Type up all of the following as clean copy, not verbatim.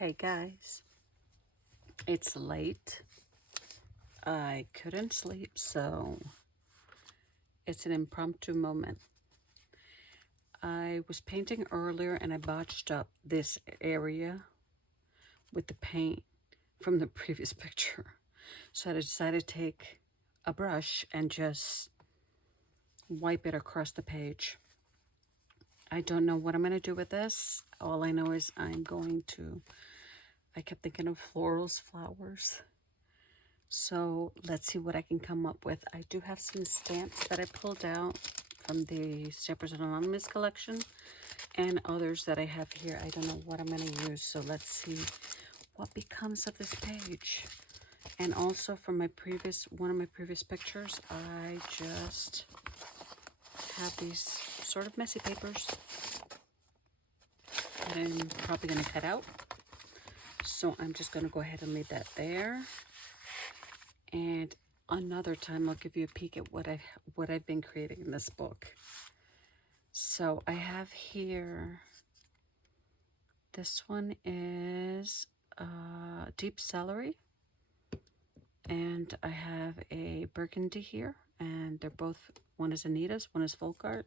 Hey guys, it's late. I couldn't sleep, so it's an impromptu moment. I was painting earlier and I botched up this area with the paint from the previous picture. So I decided to take a brush and just wipe it across the page. I don't know what I'm going to do with this. All I know is I kept thinking of florals, flowers. So let's see what I can come up with. I do have some stamps that I pulled out from the Stampers Anonymous collection and others that I have here. I don't know what I'm going to use. So let's see what becomes of this page. And also from one of my previous pictures, I just have these sort of messy papers that I'm probably going to cut out. So I'm just going to go ahead and leave that there. And another time I'll give you a peek at what I've been creating in this book. So I have here, this one is deep celery, and I have a burgundy here, and they're both, one is Anita's, one is folk art.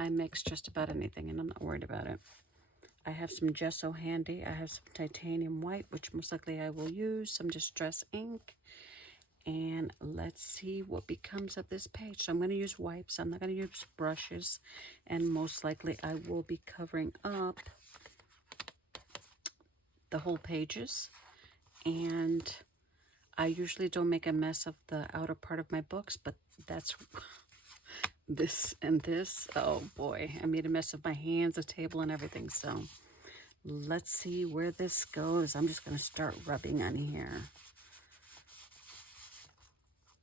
I mix just about anything and I'm not worried about it. I have some gesso handy. I have some titanium white, which most likely I will use, some distress ink. And let's see what becomes of this page. So I'm going to use wipes. I'm not going to use brushes. And most likely I will be covering up the whole pages. And I usually don't make a mess of the outer part of my books, but that's this and this. Oh boy, I made a mess of my hands, the table, and everything. So let's see where this goes. I'm just going to start rubbing on here.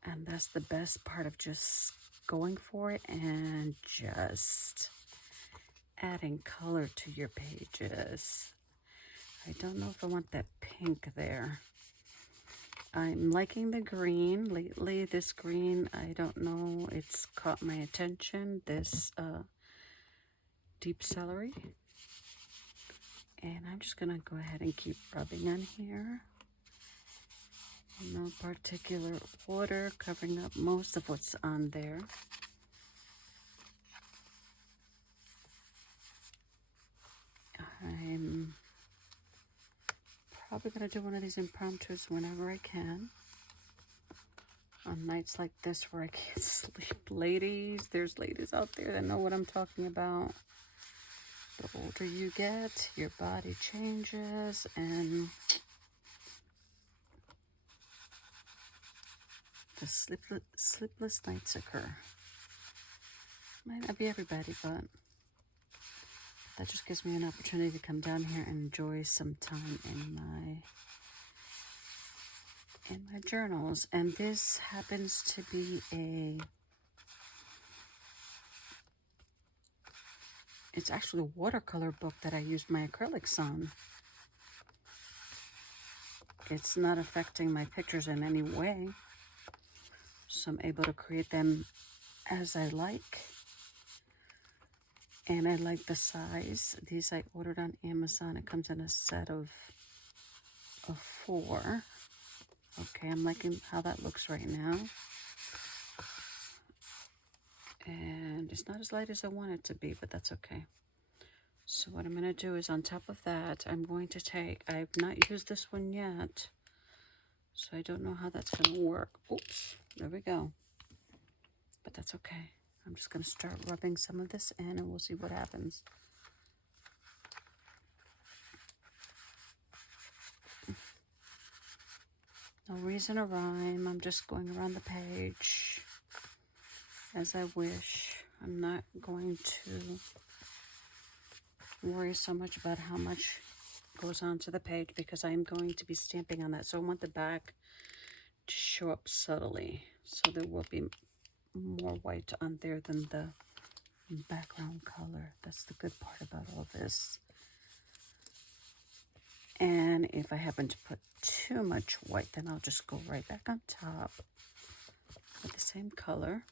And that's the best part of just going for it and just adding color to your pages. I don't know if I want that pink there. I'm liking the green. Lately, this green, I don't know, it's caught my attention. This deep celery. And I'm just going to go ahead and keep rubbing on here. No particular order, covering up most of what's on there. I'm probably going to do one of these impromptus whenever I can. On nights like this where I can't sleep. Ladies, there's ladies out there that know what I'm talking about. The older you get, your body changes, and the sleepless nights occur. Might not be everybody, but that just gives me an opportunity to come down here and enjoy some time in my journals. And this happens to be it's actually a watercolor book that I used my acrylics on. It's not affecting my pictures in any way, so I'm able to create them as I like. And I like the size. These I ordered on Amazon. It comes in a set of 4. Okay, I'm liking how that looks right now. And it's not as light as I want it to be, but that's okay. So what I'm going to do is on top of that, I'm going to take, I've not used this one yet, so I don't know how that's going to work. Oops, there we go. But that's okay. I'm just going to start rubbing some of this in and we'll see what happens. No reason or rhyme. I'm just going around the page as I wish. I'm not going to worry so much about how much goes onto the page because I'm going to be stamping on that. So I want the back to show up subtly. So there will be more white on there than the background color. That's the good part about all this. And if I happen to put too much white, then I'll just go right back on top with the same color.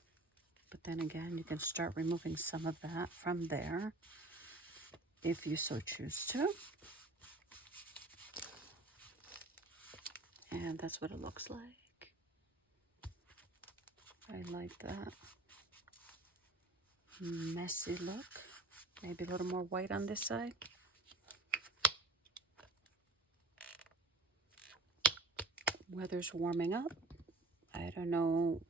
But then again, you can start removing some of that from there if you so choose to. And that's what it looks like. I like that messy look. Maybe a little more white on this side. Weather's warming up. I don't know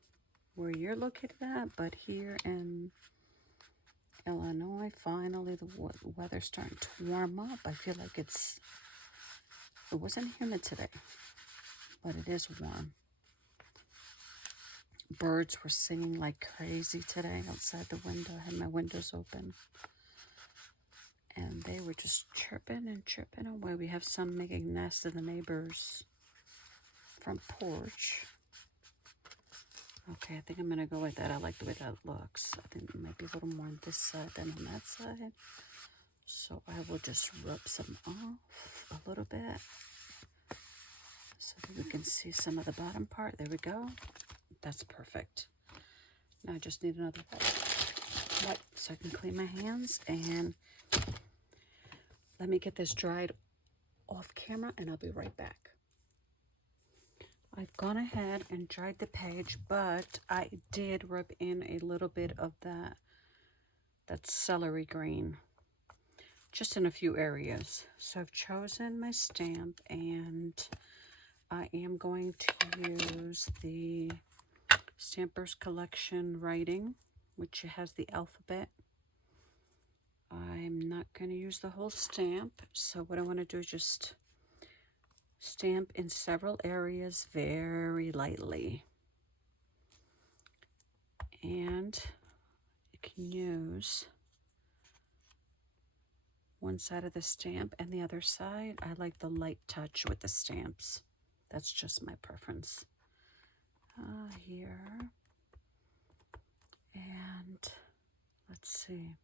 where you're located at, but here in Illinois, finally the weather's starting to warm up. I feel like it wasn't humid today, but it is warm. Birds were singing like crazy today outside the window. I had my windows open. And they were just chirping and chirping away. We have some making nests in the neighbor's front porch. Okay, I think I'm going to go with that. I like the way that looks. I think it might be a little more on this side than on that side. So I will just rub some off a little bit so that we can see some of the bottom part. There we go. That's perfect. Now I just need another wipe so I can clean my hands. And let me get this dried off camera and I'll be right back. I've gone ahead and dried the page, but I did rub in a little bit of that celery green, just in a few areas. So I've chosen my stamp, and I am going to use the Stampers Collection writing, which has the alphabet. I'm not going to use the whole stamp, so what I want to do is just stamp in several areas very lightly. And you can use one side of the stamp and the other side. I like the light touch with the stamps. That's just my preference. Here. And let's see.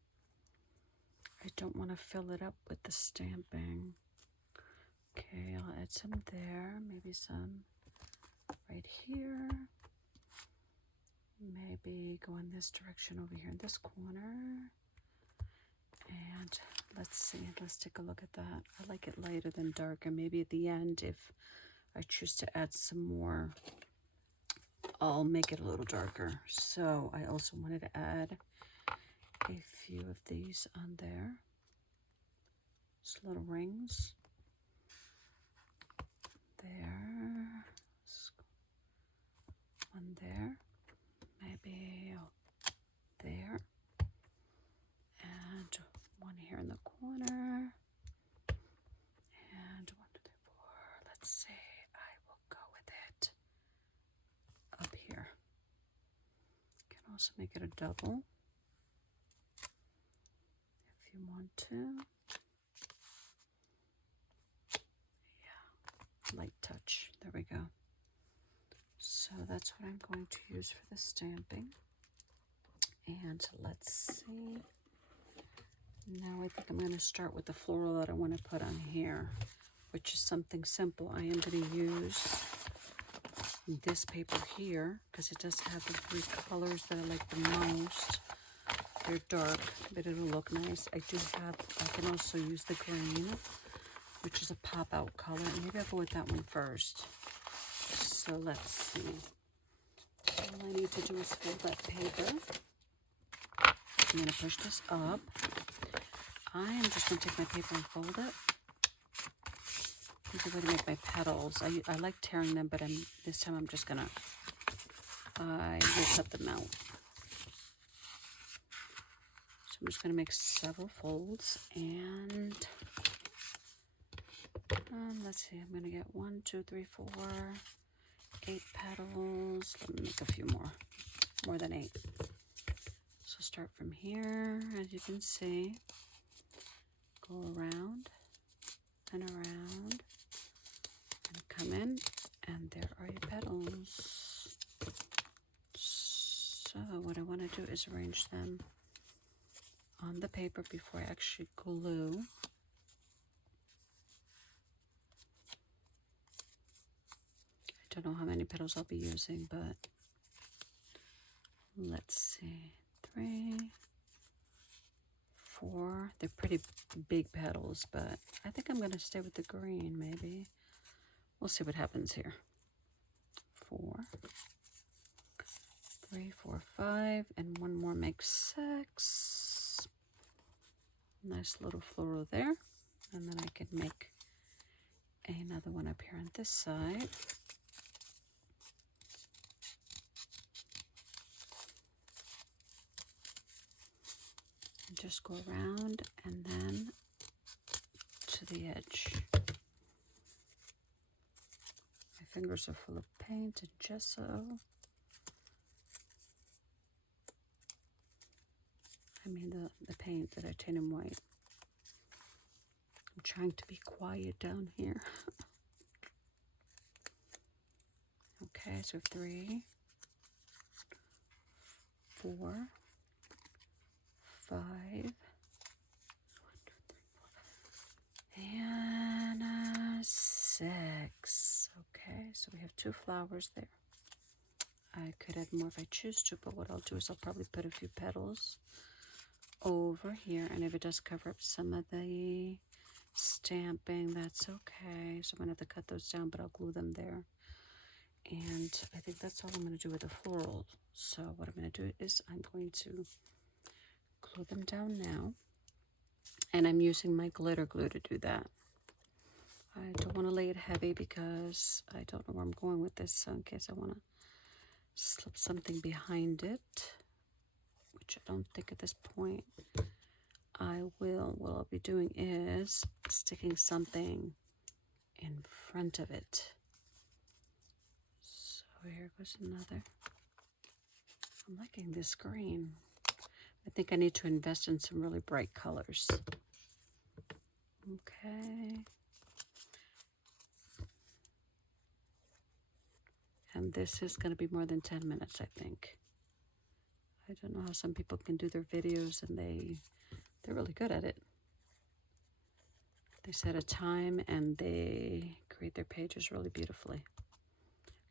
I don't want to fill it up with the stamping. Okay, I'll add some there, maybe some right here. Maybe go in this direction over here in this corner. And let's see, let's take a look at that. I like it lighter than darker. Maybe at the end, if I choose to add some more, I'll make it a little darker. So I also wanted to add a few of these on there. Just little rings. There, one there, maybe there, and one here in the corner, and 1, 2, 3, 4. Let's see, I will go with it up here. Can also make it a double if you want to. Light touch. There we go. So that's what I'm going to use for the stamping. And let's see. Now I think I'm going to start with the floral that I want to put on here, which is something simple. I am going to use this paper here because it does have the 3 colors that I like the most. They're dark, but it'll look nice. I can also use the green, which is a pop-out color. Maybe I'll go with that one first. So let's see. All I need to do is fold that paper. I'm going to push this up. I'm just going to take my paper and fold it. This is going to make my petals. I like tearing them, but this time I'm just going to, I will cut them out. So I'm just going to make several folds, and let's see, I'm going to get 1, 2, 3, 4, 8 petals. Let me make a few more than 8. So start from here, as you can see, go around and around, and come in, and there are your petals. So what I want to do is arrange them on the paper before I actually glue. I don't know how many petals I'll be using, but let's see, 3, 4. They're pretty big petals, but I think I'm going to stay with the green, maybe. We'll see what happens here. 4, 3, 4, 5, and one more makes 6. Nice little floral there. And then I could make another one up here on this side. And just go around and then to the edge. My fingers are full of paint and gesso. I mean the paint, the titanium white. I'm trying to be quiet down here. Okay, so 3, 4, 5, and 6. Okay, so we have 2 flowers there. I could add more if I choose to, but what I'll do is I'll probably put a few petals over here, and if it does cover up some of the stamping, that's okay. So I'm gonna have to cut those down, but I'll glue them there. And I think that's all I'm going to do with the floral. So what I'm going to do is I'm going to glue them down now. And I'm using my glitter glue to do that. I don't want to lay it heavy because I don't know where I'm going with this. So in case I want to slip something behind it, which I don't think at this point I will. What I'll be doing is sticking something in front of it. So here goes another. I'm liking this green. I think I need to invest in some really bright colors. Okay. And this is going to be more than 10 minutes, I think. I don't know how some people can do their videos and they're really good at it. They set a time and they create their pages really beautifully.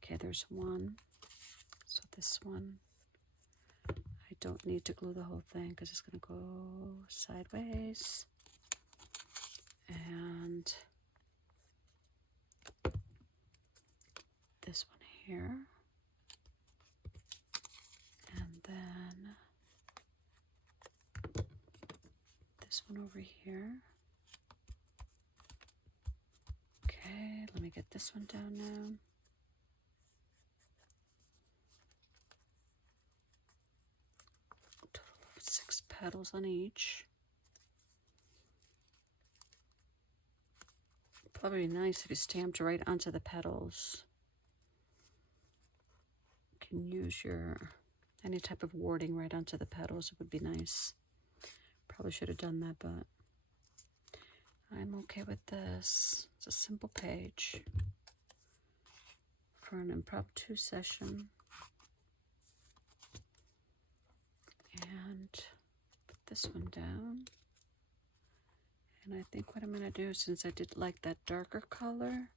Okay, there's one. So this one, I don't need to glue the whole thing because it's going to go sideways. And this one here. And then this one over here. Okay, let me get this one down now. Total of 6 petals on each. Probably nice if you stamped right onto the petals. You can use your any type of wording right onto the petals. It would be nice. Probably should have done that, but I'm okay with this. It's a simple page for an impromptu session. And put this one down. And I think what I'm going to do, since I did like that darker color,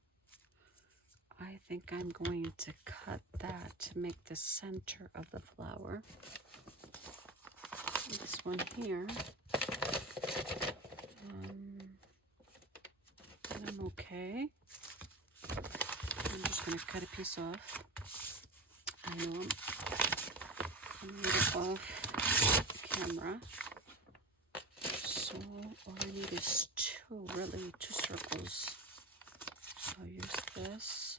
I think I'm going to cut that to make the center of the flower. And this one here. And I'm okay. I'm just going to cut a piece off. I know I'm going to get it off the camera. So all I need is 2 circles. I'll use this.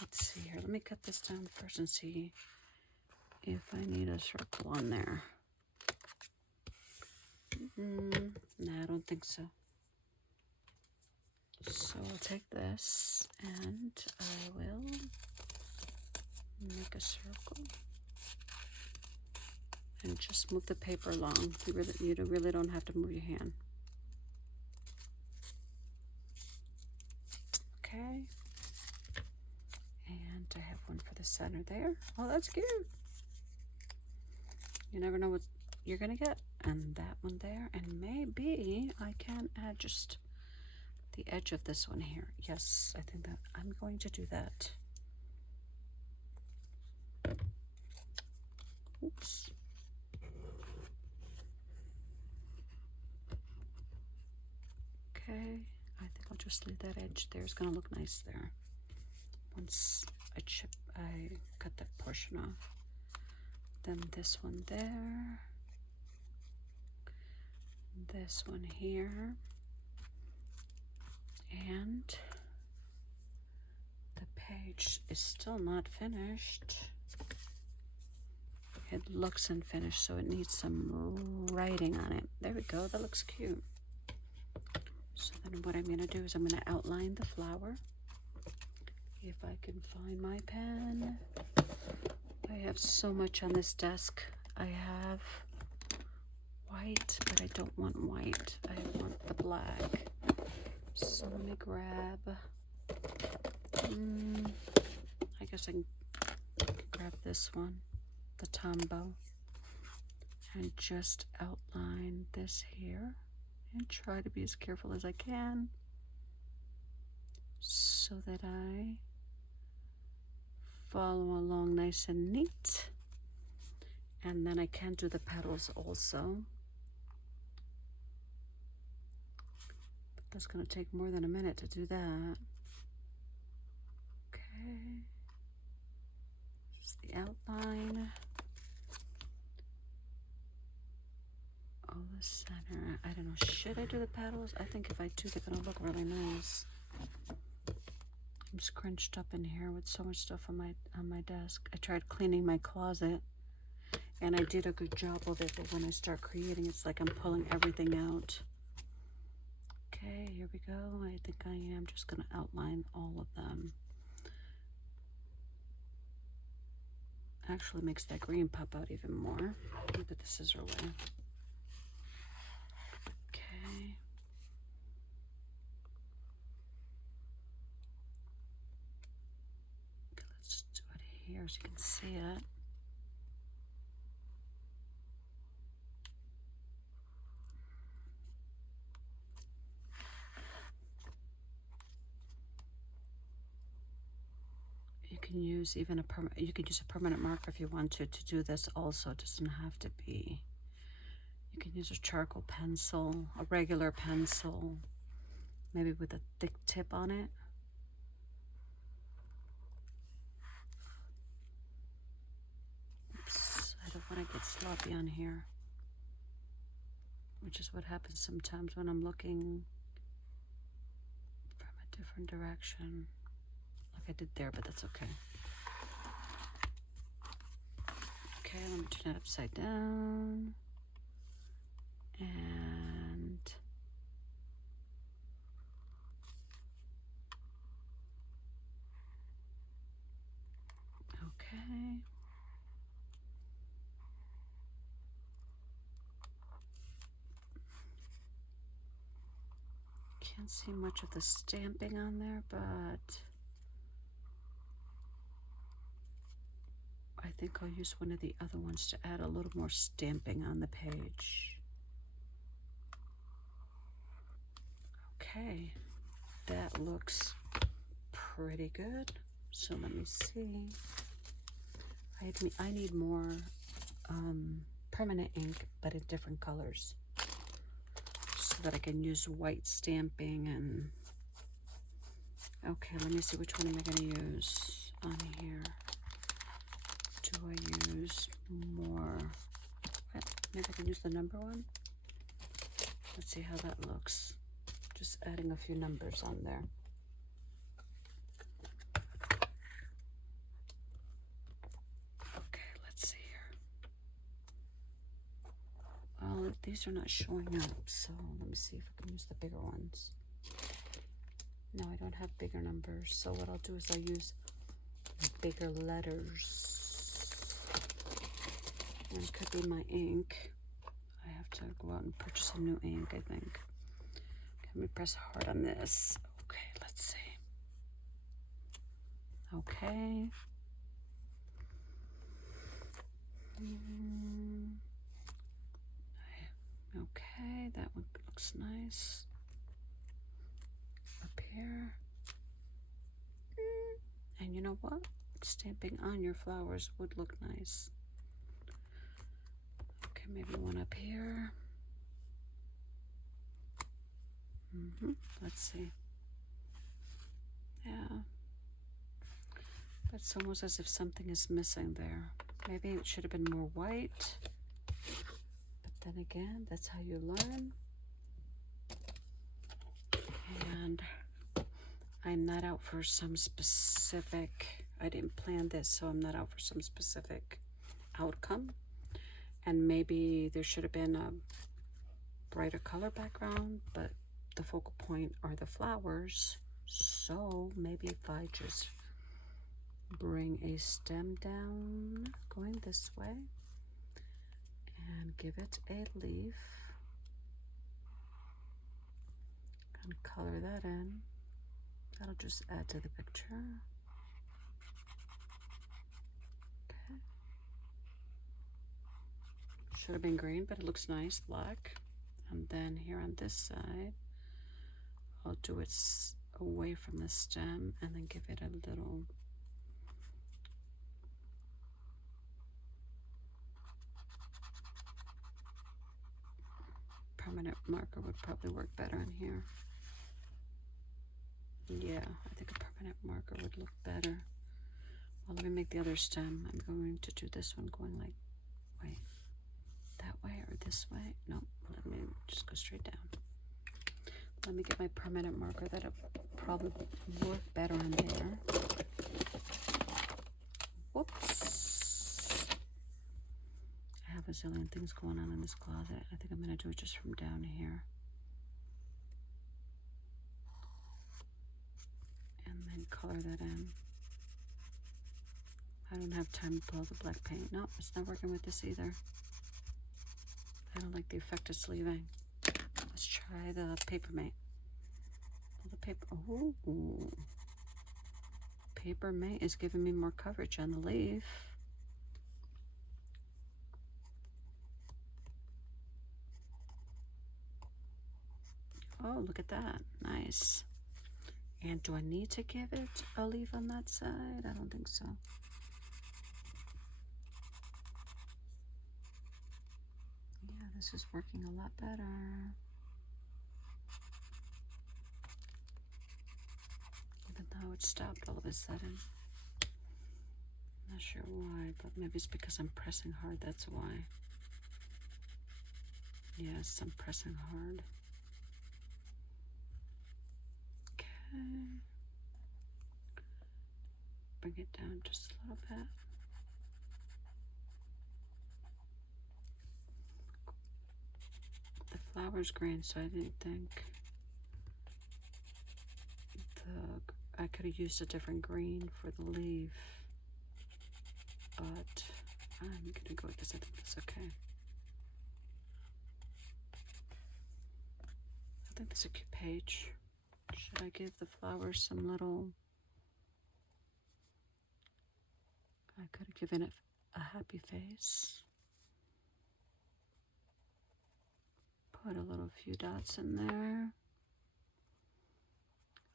Let's see here. Let me cut this down first and see if I need a circle on there. Nah, I don't think so. So I'll take this and I will make a circle. And just move the paper along. You really don't have to move your hand. Okay. And I have one for the center there. Oh, that's cute. You never know what you're gonna get. And that one there. And maybe I can add just the edge of this one here. Yes, I think that I'm going to do that. Oops. Okay, I think I'll just leave that edge there. It's going to look nice there. Once I cut that portion off. Then this one there. This one here. And the page is still not finished. It looks unfinished, so it needs some writing on it. There we go, that looks cute. So then what I'm gonna do is I'm gonna outline the flower. If I can find my pen. I have so much on this desk. I have white, but I don't want white. I want the black. So let me grab, I guess I can grab this one, the Tombow, and just outline this here and try to be as careful as I can so that I follow along nice and neat. And then I can do the petals also. But that's going to take more than a minute to do that. Okay. Just the outline. Oh, the center. I don't know. Should I do the petals? I think if I do, they're going to look really nice. I'm scrunched up in here with so much stuff on my desk. I tried cleaning my closet, and I did a good job of it, but when I start creating, it's like I'm pulling everything out. Okay, here we go. I think I am just going to outline all of them. Actually makes that green pop out even more. Let me put the scissor away. Okay. Let's do it here so you can see it. You can use even you can use a permanent marker if you want to do this also. It doesn't have to be. You can use a charcoal pencil, a regular pencil, maybe with a thick tip on it. Oops, I don't want to get sloppy on here, which is what happens sometimes when I'm looking from a different direction. Like I did there, but that's okay. Okay, let me turn it upside down. And okay. Can't see much of the stamping on there, but I think I'll use one of the other ones to add a little more stamping on the page. Okay, that looks pretty good. So let me see. I need more permanent ink, but in different colors, so that I can use white stamping. And okay, let me see, which one am I going to use on here? Do I use more? Maybe I can use the number one. Let's see how that looks. Just adding a few numbers on there. Okay, let's see here. Well, these are not showing up, so let me see if I can use the bigger ones. No, I don't have bigger numbers, so what I'll do is I'll use bigger letters. And it could be my ink. I have to go out and purchase a new ink, I think. Let me press hard on this. Okay, let's see. Okay. Okay, that one looks nice. Up here. And you know what? Stamping on your flowers would look nice. Okay, maybe one up here. Let's see. Yeah. But it's almost as if something is missing there. Maybe it should have been more white. But then again, that's how you learn. And I'm not out for some specific, I didn't plan this, so I'm not out for some specific outcome. And maybe there should have been a brighter color background, but the focal point are the flowers. So maybe if I just bring a stem down going this way and give it a leaf and color that in, that'll just add to the picture. Okay. Should have been green, but it looks nice, black. And then here on this side, I'll do it away from the stem and then give it a little permanent marker would probably work better in here. Yeah, I think a permanent marker would look better. Well, let me make the other stem. I'm going to do this one going like, wait, that way or this way? No, let me just go straight down. Let me get my permanent marker. That'll probably work better in there. Whoops. I have a zillion things going on in this closet. I think I'm going to do it just from down here. And then color that in. I don't have time to pull out the black paint. No, it's not working with this either. I don't like the effect it's leaving. Let's try the paper mate. The paper, oh, paper mate is giving me more coverage on the leaf. Oh, look at that, nice. And do I need to give it a leaf on that side? I don't think so. Yeah, this is working a lot better. Even though it stopped all of a sudden. Not sure why, but maybe it's because I'm pressing hard, that's why. Yes, I'm pressing hard. Okay. Bring it down just a little bit. The flower's green, so I didn't think I could have used a different green for the leaf, but I'm gonna go with this. I think that's okay. I think this is a cute page. Should I give the flowers some little, I could have given it a happy face. Put a little few dots in there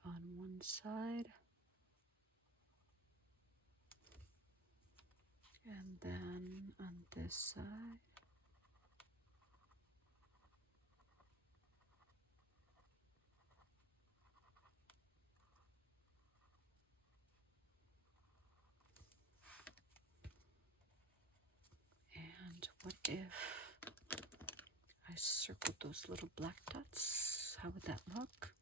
on one side. And then on this side. And what if I circled those little black dots? How would that look?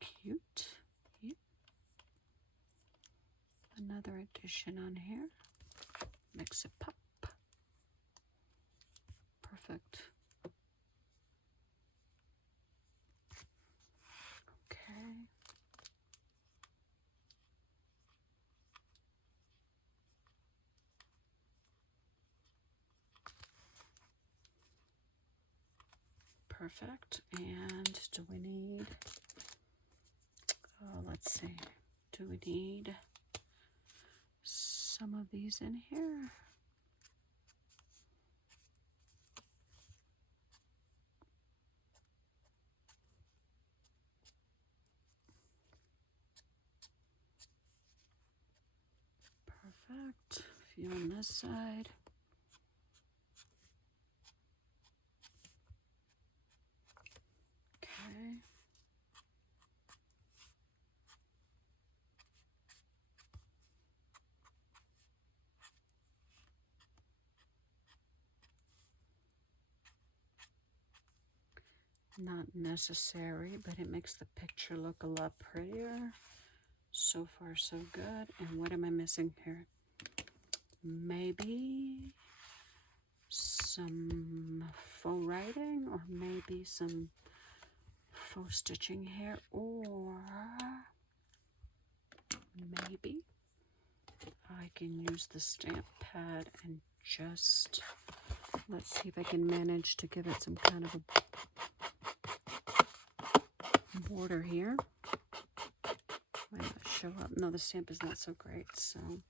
Cute. Yep. Another addition on here. Mix it pop. Perfect. Okay. Perfect. And do we need, let's see, do we need some of these in here? Perfect. A few on this side. Okay. Not necessary, but it makes the picture look a lot prettier. So far, so good. And what am I missing here? Maybe some faux writing, or maybe some faux stitching here, or maybe I can use the stamp pad and just, let's see if I can manage to give it some kind of a border here. Might not show up. No, the stamp is not so great. So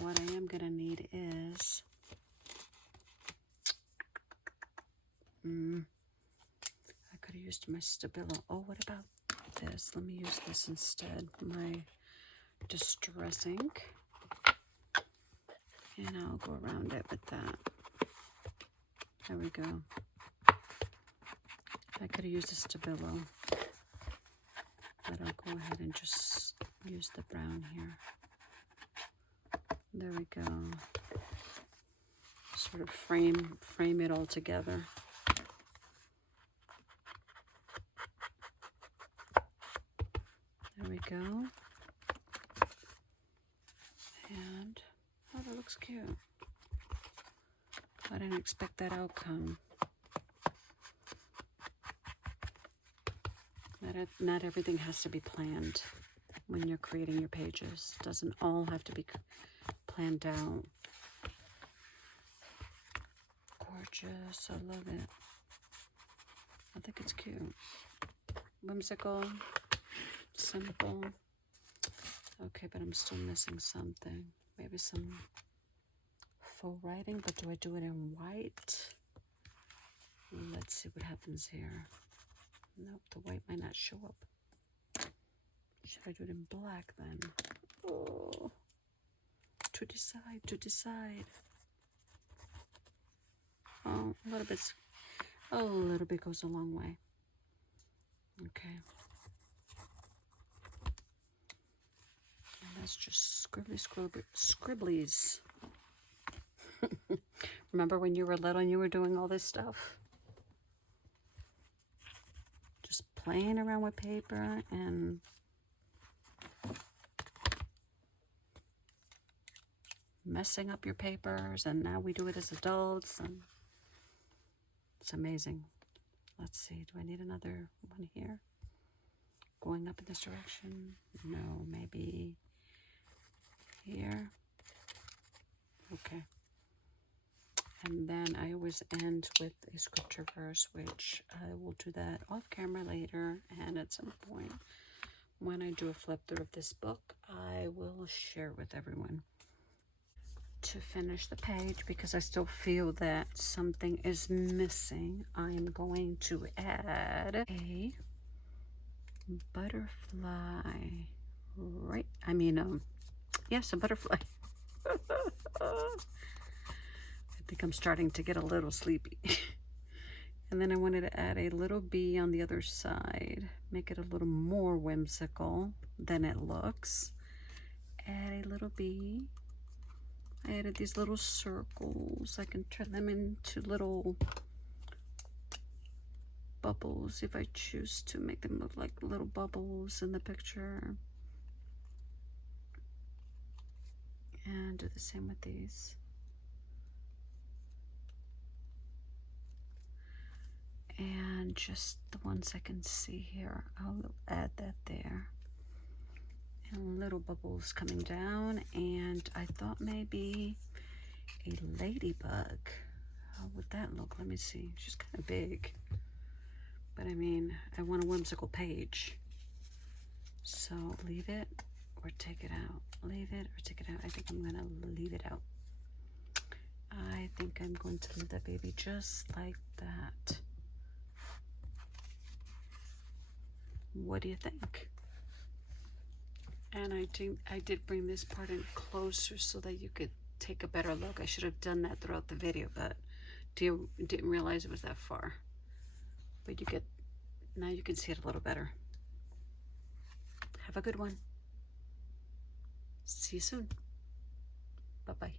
what I am going to need is I could have used my Stabilo. Oh, what about this? Let me use this instead. My Distress ink. And I'll go around it with that. There we go. I could have used a Stabilo, but I'll go ahead and just use the brown here. There we go. Sort of frame it all together. There we go. And oh, that looks cute. I didn't expect that outcome. Not everything has to be planned when you're creating your pages. It doesn't all have to be planned out. Gorgeous. I love it. I think it's cute. Whimsical. Simple. Okay, but I'm still missing something. Maybe some faux writing, but do I do it in white? Let's see what happens here. Nope, the white might not show up. Should I do it in black then? Oh, to decide. Oh, a little bit goes a long way. Okay. And that's just scribblies. Remember when you were little and you were doing all this stuff? Just playing around with paper and messing up your papers, and now we do it as adults, and it's amazing. Let's see, do I need another one here? Going up in this direction? No, maybe here. Okay. And then I always end with a scripture verse, which I will do that off camera later, and at some point when I do a flip through of this book, I will share with everyone. To finish the page, because I still feel that something is missing, I am going to add a butterfly. Yes, a butterfly. I think I'm starting to get a little sleepy. And then I wanted to add a little bee on the other side, make it a little more whimsical than it looks. Add a little bee. I added these little circles. I can turn them into little bubbles if I choose to make them look like little bubbles in the picture. And do the same with these. And just the ones I can see here, I'll add that there. And little bubbles coming down, and I thought maybe a ladybug. How would that look? Let me see. She's kind of big, but I mean, I want a whimsical page, so leave it or take it out. Leave it or take it out. I think I'm gonna leave it out. I think I'm going to leave that baby just like that. What do you think? And I did bring this part in closer so that you could take a better look. I should have done that throughout the video, but didn't realize it was that far. But now you can see it a little better. Have a good one. See you soon. Bye-bye.